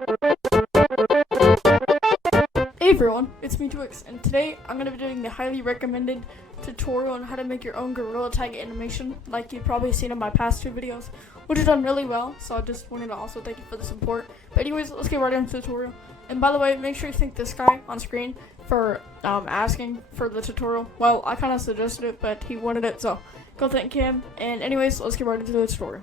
Hey everyone, it's me Twix, and today I'm going to be doing the highly recommended tutorial on how to make your own gorilla tag animation, like you've probably seen in my past two videos, which have done really well, so I just wanted to also thank you for the support. But anyways, let's get right into the tutorial. And by the way, make sure you thank this guy on screen for asking for the tutorial. Well, I kind of suggested it, but he wanted it, so go thank him. And anyways, let's get right into the tutorial.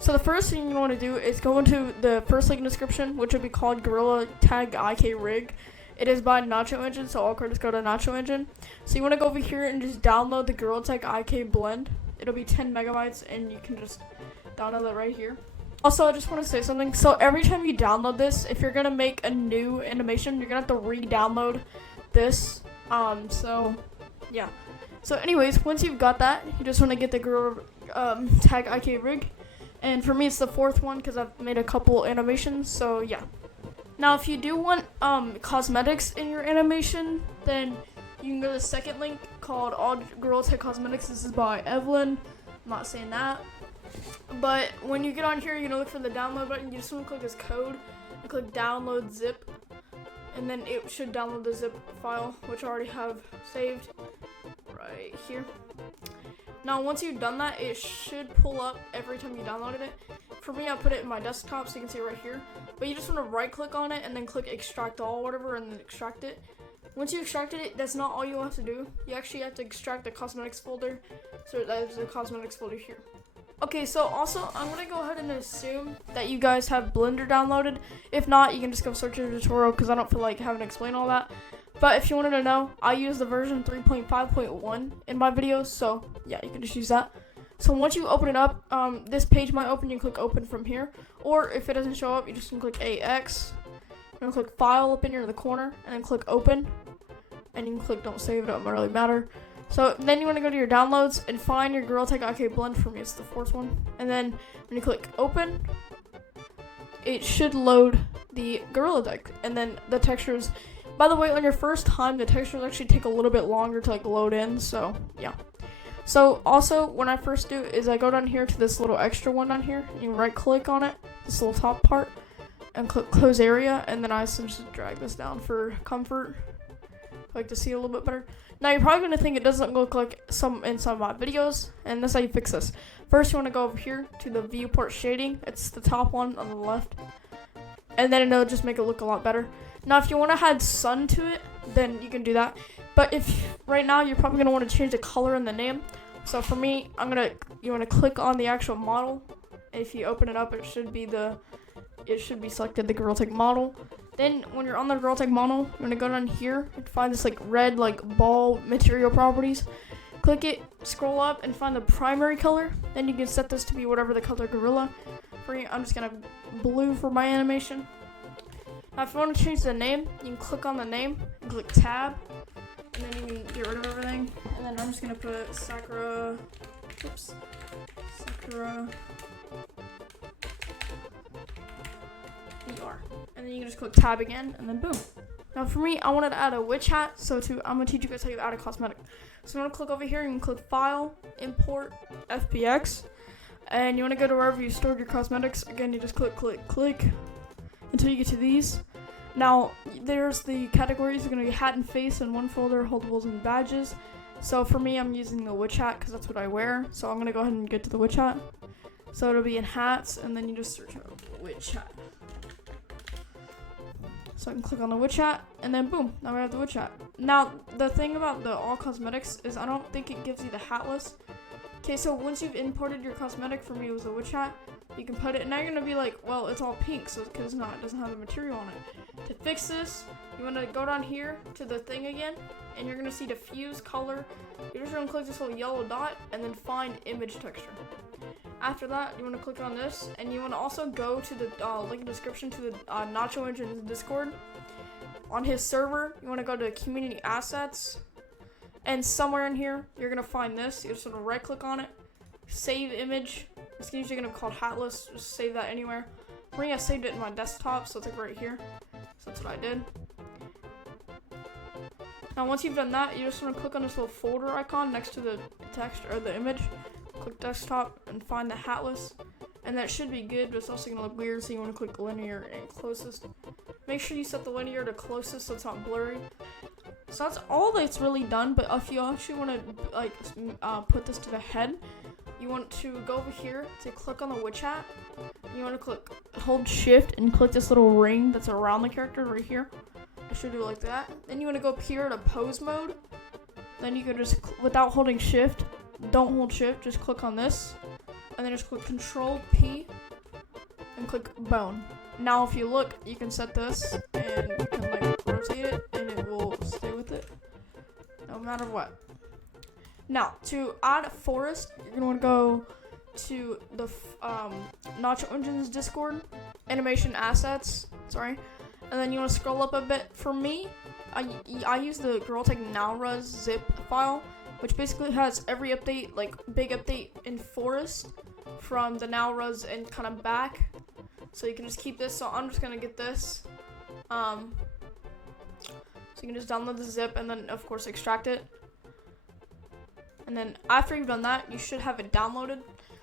So the first thing you want to do is go into the first link in the description, which would be called Gorilla Tag IK Rig. It is by Nacho Engine, so all credits go to Nacho Engine. So you want to go over here and just download the Gorilla Tag IK blend. It'll be 10 megabytes, and you can just download it right here. Also, I just want to say something. So every time you download this, if you're gonna make a new animation, you're gonna have to re-download this. So yeah. So anyways, once you've got that, you just want to get the Gorilla Tag IK Rig. And for me, it's the fourth one because I've made a couple animations. So yeah. Now, if you do want cosmetics in your animation, then you can go to the second link called AllGtagCosmetics. This is by Evelyn. I'm not saying that. But when you get on here, you're going to look for the download button. You just want to click this code and click download zip. And then it should download the zip file, which I already have saved right here. Now, once you've done that, it should pull up every time you downloaded it. For me, I put it in my desktop, so you can see it right here. But you just want to right-click on it and then click extract all, whatever, and then extract it. Once you extracted it, that's not all you have to do. You actually have to extract the cosmetics folder. So there's the cosmetics folder here. Okay, so also, I'm going to go ahead and assume that you guys have Blender downloaded. If not, you can just go search your tutorial because I don't feel like having to explain all that. But if you wanted to know, I use the version 3.5.1 in my videos, so yeah, you can just use that. So once you open it up, this page might open, you can click open from here. Or if it doesn't show up, you just can click AX. You're going to click file up in here in the corner, and then click open. And you can click don't save, it doesn't really matter. So then you want to go to your downloads and find your Gorilla Tag IK blend. For me, it's the fourth one. And then when you click open, it should load the Gorilla Tag. And then the textures, by the way, on your first time, the textures actually take a little bit longer to load in, so yeah. So also, when I first do is I go down here to this little extra one down here, and you right click on it, this little top part, and click close area, and then I just drag this down for comfort. I like to see a little bit better. Now you're probably gonna think it doesn't look like some of my videos, and that's how you fix this. First, you want to go over here to the viewport shading. It's the top one on the left, and then it'll just make it look a lot better. Now, if you want to add sun to it, then you can do that. But if right now you're probably gonna want to change the color and the name. So for me, you want to click on the actual model. And if you open it up, it should be selected the Gorilla Tag model. Then when you're on the Gorilla Tag model, you're gonna go down here and find this red ball material properties. Click it, scroll up, and find the primary color. Then you can set this to be whatever the color gorilla. For me, I'm just gonna have blue for my animation. Now, if you want to change the name, you can click on the name and click tab. And then you can get rid of everything. And then I'm just going to put Sakura VR. And then you can just click tab again, and then boom. Now for me, I wanted to add a witch hat, so I'm going to teach you guys how to add a cosmetic. So you want to click over here, you can click File, Import, FBX. And you want to go to wherever you stored your cosmetics. Again, you just click until you get to these. Now, there's the categories. Are going to be hat and face in one folder, holdables and badges. So for me, I'm using the witch hat because that's what I wear. So I'm going to go ahead and get to the witch hat. So it'll be in hats, and then you just search out witch hat. So I can click on the witch hat, and then boom, now we have the witch hat. Now, the thing about the All Cosmetics is I don't think it gives you the hat list. Okay, so once you've imported your cosmetic, for me it was a witch hat, you can put it, and now you're going to be like, well, it's all pink, so because it doesn't have the material on it. To fix this, you want to go down here to the thing again, and you're going to see diffuse color. You're just going to click this little yellow dot, and then find image texture. After that, you want to click on this, and you want to also go to the link in the description to the Nacho Engine's Discord. On his server, you want to go to Community Assets, and somewhere in here, you're going to find this. You just want to right click on it, save image. It's usually going to be called Hatless. Just save that anywhere. For me, I saved it in my desktop, so it's right here. So that's what I did. Now, once you've done that, you just want to click on this little folder icon next to the text or the image. Click desktop and find the Hatless. and that should be good, but it's also gonna look weird, so you wanna click linear and closest. Make sure you set the linear to closest so it's not blurry. So that's all that's really done, but if you actually wanna like put this to the head, you want to go over here to click on the witch hat. You wanna hold shift and click this little ring that's around the character right here. I should do it like that. Then you wanna go up here to pose mode. Then you can just, without holding shift, don't hold shift, just click on this. And then just click Control P and click bone. Now if you look, you can set this and you can like rotate it and it will stay with it no matter what. Now to add a forest, you're gonna want to go to the Nacho Engine's Discord, animation assets, sorry. And then you want to scroll up a bit. For me, I use the AllGtag NowRes zip file, which basically has every update, like big update in forest from the NowRes and kind of back. So you can just keep this. So I'm just gonna get this. So you can just download the zip and then of course extract it. And then after you've done that, you should have it downloaded.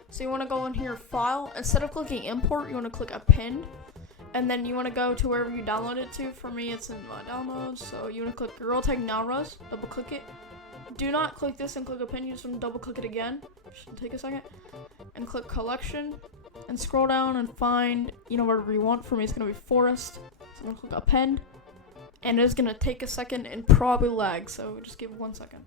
So you want to go in here, file. Instead of clicking import, you want to click append. And then you want to go to wherever you download it to. For me, it's in my downloads. So you want to click AllGtag NowRes, double click it. Do not click this and click append. You just want to double click it again. Should take a second. And click collection. And scroll down and find, whatever you want. For me, it's going to be forest. So I'm going to click append. And it's going to take a second and probably lag. So just give it 1 second.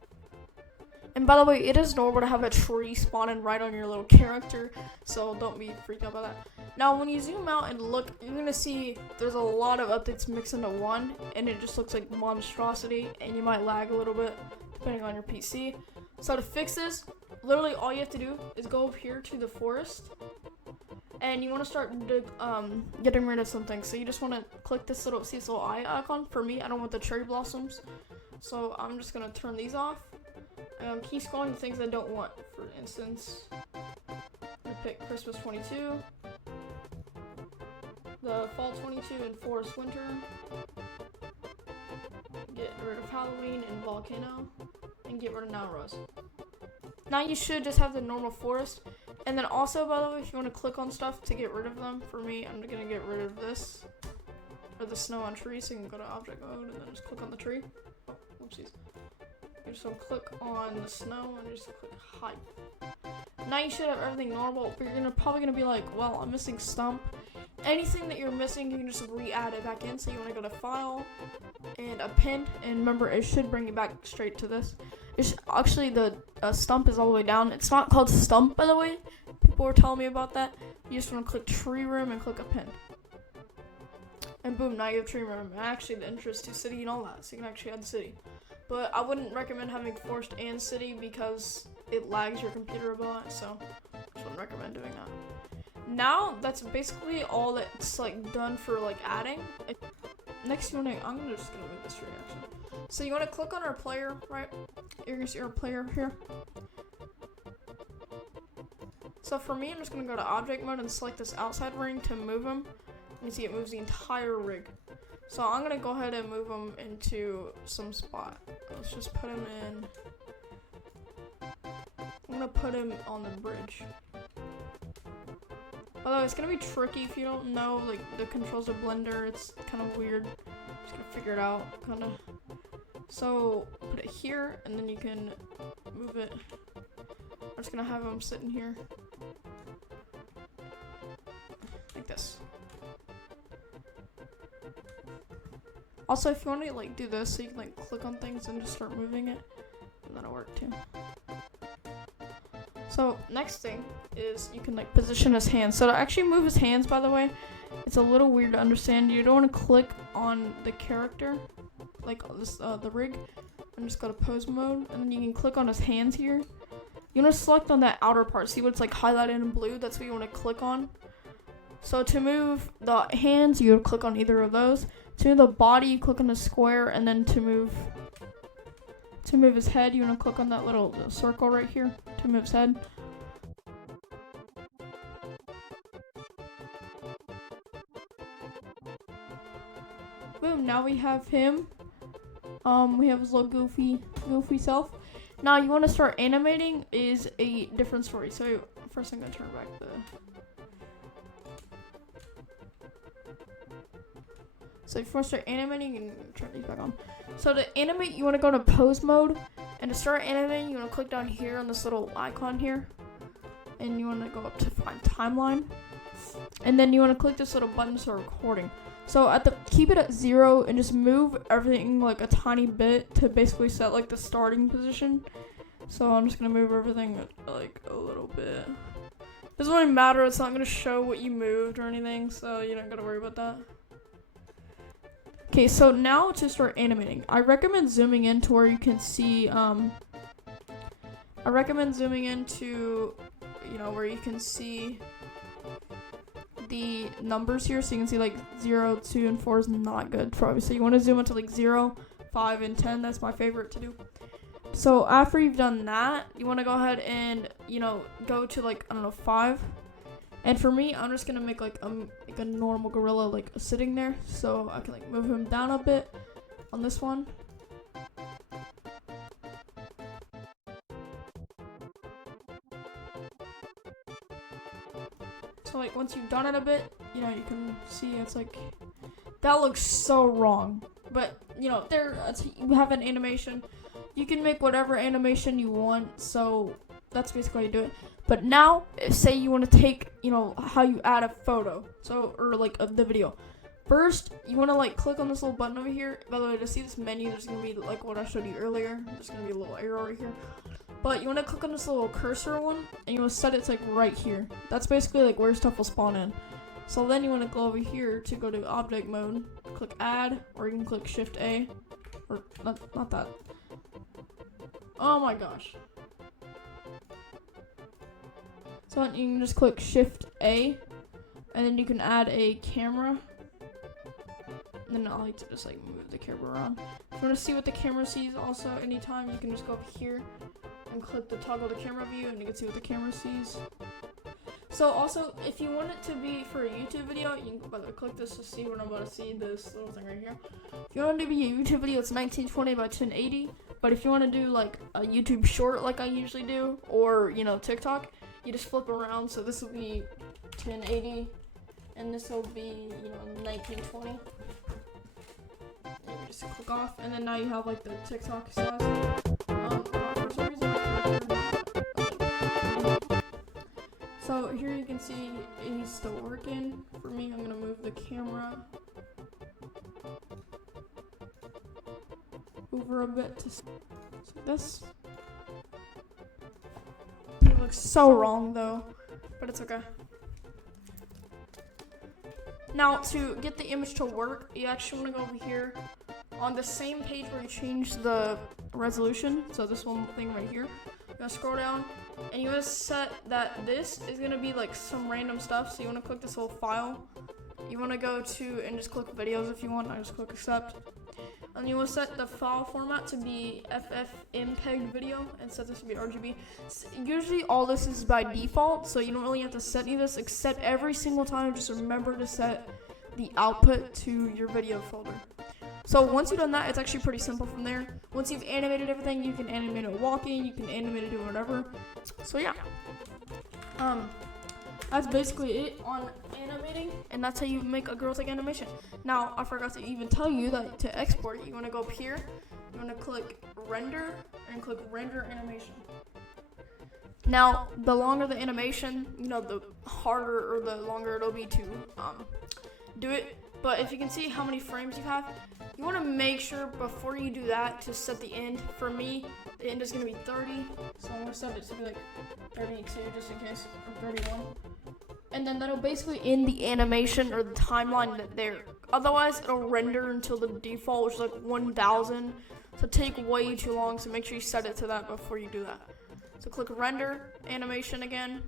And by the way, it is normal to have a tree spawning right on your little character, so don't be freaked out by that. Now, when you zoom out and look, you're gonna see there's a lot of updates mixed into one, and it just looks like monstrosity, and you might lag a little bit depending on your PC. So to fix this, literally all you have to do is go up here to the forest, and you want to start getting rid of something. So you just want to click this little eye icon. For me, I don't want the cherry blossoms, so I'm just gonna turn these off. Keep scrolling to things I don't want. For instance, I pick Christmas 22, the fall 22 and forest winter, get rid of Halloween and volcano, and get rid of NowRes. Now you should just have the normal forest. And then also, by the way, if you want to click on stuff to get rid of them, for me, I'm gonna get rid of this, or the snow on tree, so you can go to object mode and then just click on the tree. Oh, whoopsies. You just want to click on the snow and just click hide. Now you should have everything normal, but you're probably gonna be like, well, I'm missing stump. Anything that you're missing, you can just re-add it back in. So you want to go to file and append, and remember, it should bring you back straight to this. Actually, the stump is all the way down. It's not called stump, by the way. People were telling me about that. You just want to click tree room and click append. And boom, now you have tree room. And actually, the entrance to city and all that, so you can actually add the city. But I wouldn't recommend having forest and city because it lags your computer a lot, so I wouldn't recommend doing that. Now that's basically all that's like done for like adding. Next, I'm just gonna move this reaction. So you want to click on our player, right? You're gonna see our player here. So for me, I'm just gonna go to object mode and select this outside ring to move him. You see it moves the entire rig. So I'm gonna go ahead and move him into some spot. Let's just put him in. I'm gonna put him on the bridge. Although it's gonna be tricky if you don't know like the controls of Blender. It's kind of weird. Just gonna figure it out, kind of. So put it here, and then you can move it. I'm just gonna have him sitting here, like this. Also, if you want to like do this, so you can like click on things and just start moving it, and that'll work too. So next thing is you can like position his hands. So to actually move his hands, by the way, it's a little weird to understand. You don't want to click on the character, like this, the rig, and just go to pose mode, and then you can click on his hands here. You want to select on that outer part. See what's like highlighted in blue? That's what you want to click on. So to move the hands, you would click on either of those. To move the body, you click on the square, and then to move his head, you want to click on that little circle right here to move his head. Boom, now we have him. We have his little goofy self. Now you want to start animating is a different story. So first I'm going to turn back So if you want to start animating, you can turn these back on. So to animate, you want to go to pose mode. And to start animating, you want to click down here on this little icon here. And you want to go up to find timeline. And then you want to click this little button to start recording. So keep it at 0 and just move everything like a tiny bit to basically set like the starting position. So I'm just going to move everything like a little bit. Doesn't really matter, it's not going to show what you moved or anything, so you don't got to worry about that. Okay, so now to start animating, I recommend zooming in to where you can see, where you can see the numbers here, so you can see like 0, 2, and 4 is not good for obviously. You want to zoom into like 0, 5, and 10, that's my favorite to do. So after you've done that, you want to go ahead and, go to like, I don't know, 5. And for me, I'm just going to make like a normal gorilla like sitting there. So I can like move him down a bit on this one. So like once you've done it a bit, you can see it's like, that looks so wrong. But, you have an animation. You can make whatever animation you want, so that's basically how you do it. But now, say you want to take, how you add a photo, or like the video. First, you want to like click on this little button over here. By the way, to see this menu, there's going to be like what I showed you earlier. There's going to be a little arrow over here. But you want to click on this little cursor one, and you want to set it to like right here. That's basically like where stuff will spawn in. So then you want to go over here to go to object mode, click add, or you can click shift A, or not that. Oh my gosh. So you can just click shift A, and then you can add a camera. And then I like to just like move the camera around. If you want to see what the camera sees also anytime, you can just go up here and click the toggle the camera view, and you can see what the camera sees. So also, if you want it to be for a YouTube video, you can go by the click this to see what I'm about to see, this little thing right here. If you want it to be a YouTube video, it's 1920 by 1080. But if you want to do like a YouTube short like I usually do, or TikTok, you just flip around. So this will be 1080, and this will be 1920. And you just click off, and then now you have like the TikTok size. For some reason, so here you can see he's still working. For me, I'm gonna move the camera over a bit to this. It looks so wrong though, but it's okay. Now to get the image to work, you actually want to go over here on the same page where you change the resolution. So this one thing right here. You're gonna scroll down, and you want to set that this is gonna be like some random stuff. So you want to click this little file. You want to go to and just click videos if you want. I just click accept. And you want to set the file format to be FFmpeg video and set this to be RGB. Usually all this is by default, so you don't really have to set any of this, except every single time just remember to set the output to your video folder. So once you've done that, it's actually pretty simple from there. Once you've animated everything, you can animate it walking, you can animate it doing whatever. So yeah. That's basically it on animating, and that's how you make a girl tag animation. Now, I forgot to even tell you that to export it, you want to go up here, you want to click render, and click render animation. Now, the longer the animation, the harder or the longer it'll be to do it. But if you can see how many frames you have, you want to make sure before you do that to set the end. For me, the end is going to be 30, so I'm going to set it to be like 32 just in case, or 31. And then that'll basically end the animation or the timeline that there. Otherwise, it'll render until the default, which is like 1000. So take way too long, so make sure you set it to that before you do that. So click render animation again,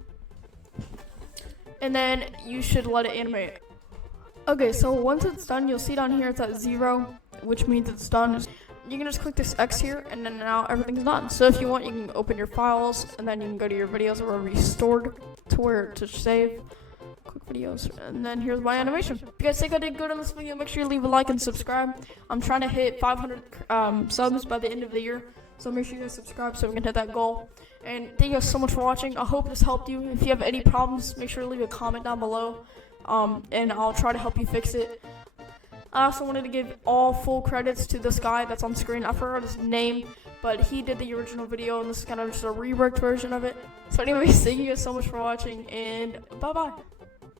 and then you should let it animate. Okay, so once it's done, you'll see down here it's at 0, which means it's done. You can just click this X here, and then now everything's done. So if you want, you can open your files, and then you can go to your videos or wherever you stored to where to save. Quick videos, and then here's my animation. If you guys think I did good on this video, make sure you leave a like and subscribe. I'm trying to hit 500 subs by the end of the year, so make sure you guys subscribe so we can hit that goal. And thank you guys so much for watching. I hope this helped you. If you have any problems, make sure to leave a comment down below, and I'll try to help you fix it. I also wanted to give all full credits to this guy that's on screen. I forgot his name, but he did the original video, and this is kind of just a reworked version of it. So anyways, thank you guys so much for watching, and bye-bye.